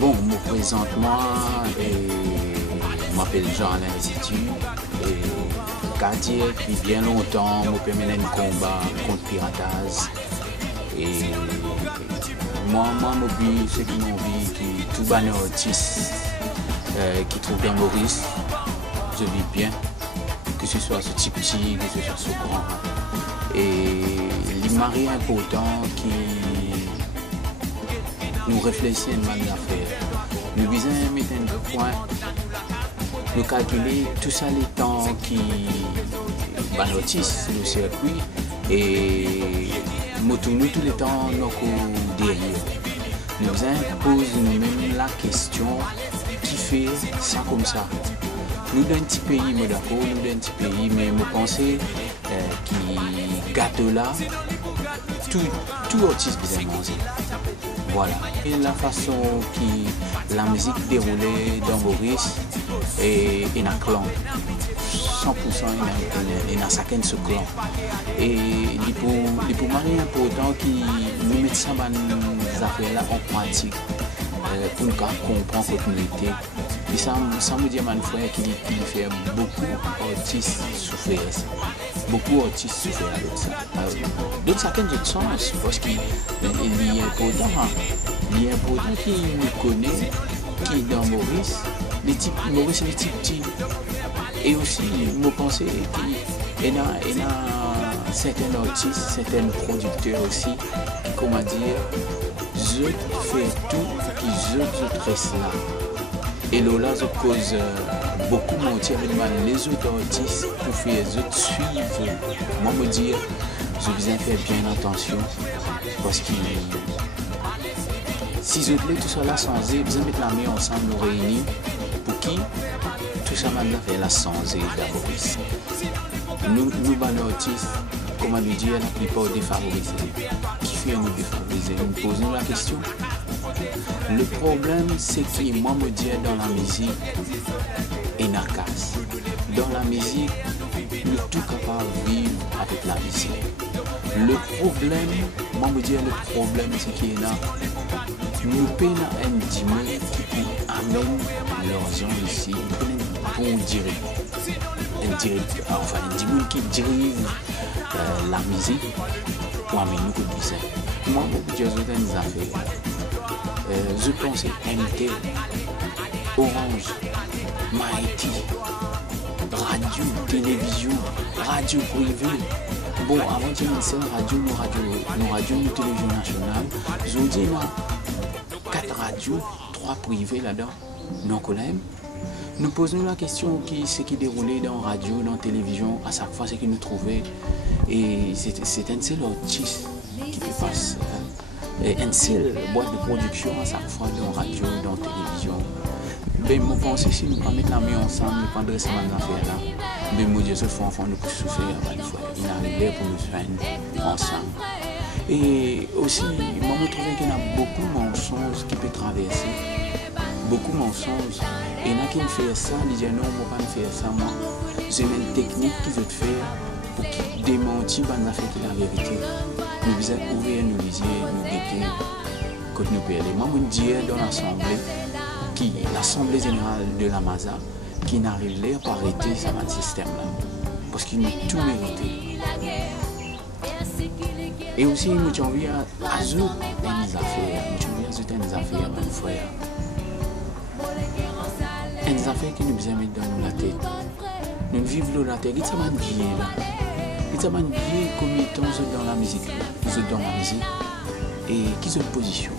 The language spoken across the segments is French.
Bon, me présente moi et je m'appelle Jean-Alain Zitu et quartier depuis bien longtemps, je mené un combat contre le piratage. Et moi, mon but, c'est que mon vie, qui tout ban artiste qui trouve dans Maurice, je vis bien, que ce soit ce petit, que ce soit ce grand. Et les maris importants qui nous réfléchissons à une manière d'affaires. Nous visons à mettre un point, nous calculer tout ça les temps qui ballotissent le circuit et nous tournons tous les temps derrière. Nous posons nous-mêmes la question qui fait ça comme ça. Nous d'un petit pays, mais d'accord, nous d'un petit pays, mais nous pensons qui gâte là, tout artiste bien manger. Voilà. Et la façon que la musique déroulait dans Maurice et un clan. 100% il y a chacun de ce clan. Et les pour marier important qui nous mettent ça dans les affaires là en pratique pour nous comprendre la continuité. Et ça me dit à mon frère qu'il fait beaucoup d'artistes souffrir. Beaucoup d'artistes souffrent de ça. D'autres chacun de sens parce qu'il est important. Il est important qu'il nous connaît, qui est dans Maurice. Maurice est les petits. Et aussi, je pense qu'il y a certains artistes, certains producteurs aussi, qui, comment dire, je fais tout, qui je reste là. Et là, je cause beaucoup de mentir avec les autres artistes pour faire les autres suivre. Moi, me dire, je viens faire bien attention parce que si je voulais tout ça là changer, je vais mettre la main ensemble, nous réunir pour qui tout ça maintenant fait la changer d'abord ici. Nous, artistes, comment lui dire, la plupart défavorisés. Qui fait nous défavoriser? Nous posons la question. Le problème, c'est que moi, me dire dans la musique, et n'a casse. Dans la musique, nous sommes tout capables de vivre avec la musique. Le problème, moi, me dire, le problème, c'est qu'il y a nous payons un dimanche qui amène leurs gens ici, pour dire un directeur, enfin un dimanche qui dirige la musique pour amener nous comme ça. Moi, beaucoup de choses des affaires. Je pense MT, Orange, Mighty, radio, télévision, radio privée. Bon, avant de lancer nos radios, nos télévisions nationales, je vous dis, 4 radios, 3 privées là-dedans, non collègues. Nous posons la question qui ce qui déroulait dans la radio, dans la télévision, à chaque fois ce que nous trouvions. Et c'est un seul artiste qui fait passer. Un seul boîte de production à chaque fois dans la radio, dans la télévision. Ben, je pense que si nous ne mettons la main ensemble, nous prendrons ces affaires là. Ben, moi, Dieu, ce fois, nous pouvons souffrir une fois. Il arrive pour nous faire ensemble. Et aussi, moi, je trouve qu'il y a beaucoup de mensonges qui peuvent traverser. Beaucoup de mensonges. Et il y en a qui me font ça, ils disent non, moi, je ne vais pas faire ça. Moi, j'ai une technique qui veut faire pour démentir les affaires qui sont la vérité. Nous devons ouvrir nos visiers, nous guetter, quand nous perdons. Moi, je dis dans l'Assemblée générale de la MASA, qui n'arrive pas à arrêter ce système-là. Parce qu'il nous tout mérité. Et aussi, nous avons envie à ajouter des affaires. Nous avons envie à ajouter des affaires, mon frère. Des affaires qui nous besoin mettre dans la tête. Nous vivons dans la tête. Il y a des billets là. Il y a des billets comme ils sont dans la musique. Ils sont dans la musique. Et qui sont en position.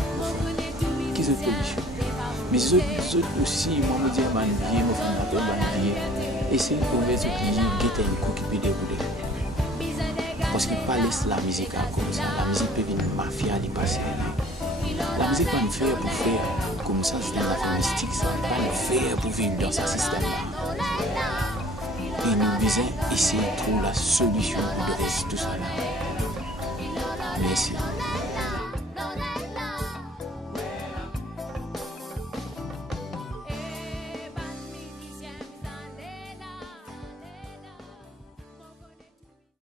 Qui sont en position. Mais ceux aussi, moi, je dis, je vais faire un billet. Et c'est pour les autres qui guettent un coup qui peut dérouler. Parce qu'ils ne pas laisser la musique comme ça. La musique peut venir mafia, les passer. La musique va nous faire pour faire comme ça, c'est une affaire mystique, ça va pas nous faire pour vivre dans ce système-là. Et nous devons essayer de trouver la solution pour le reste de tout ça là. Merci.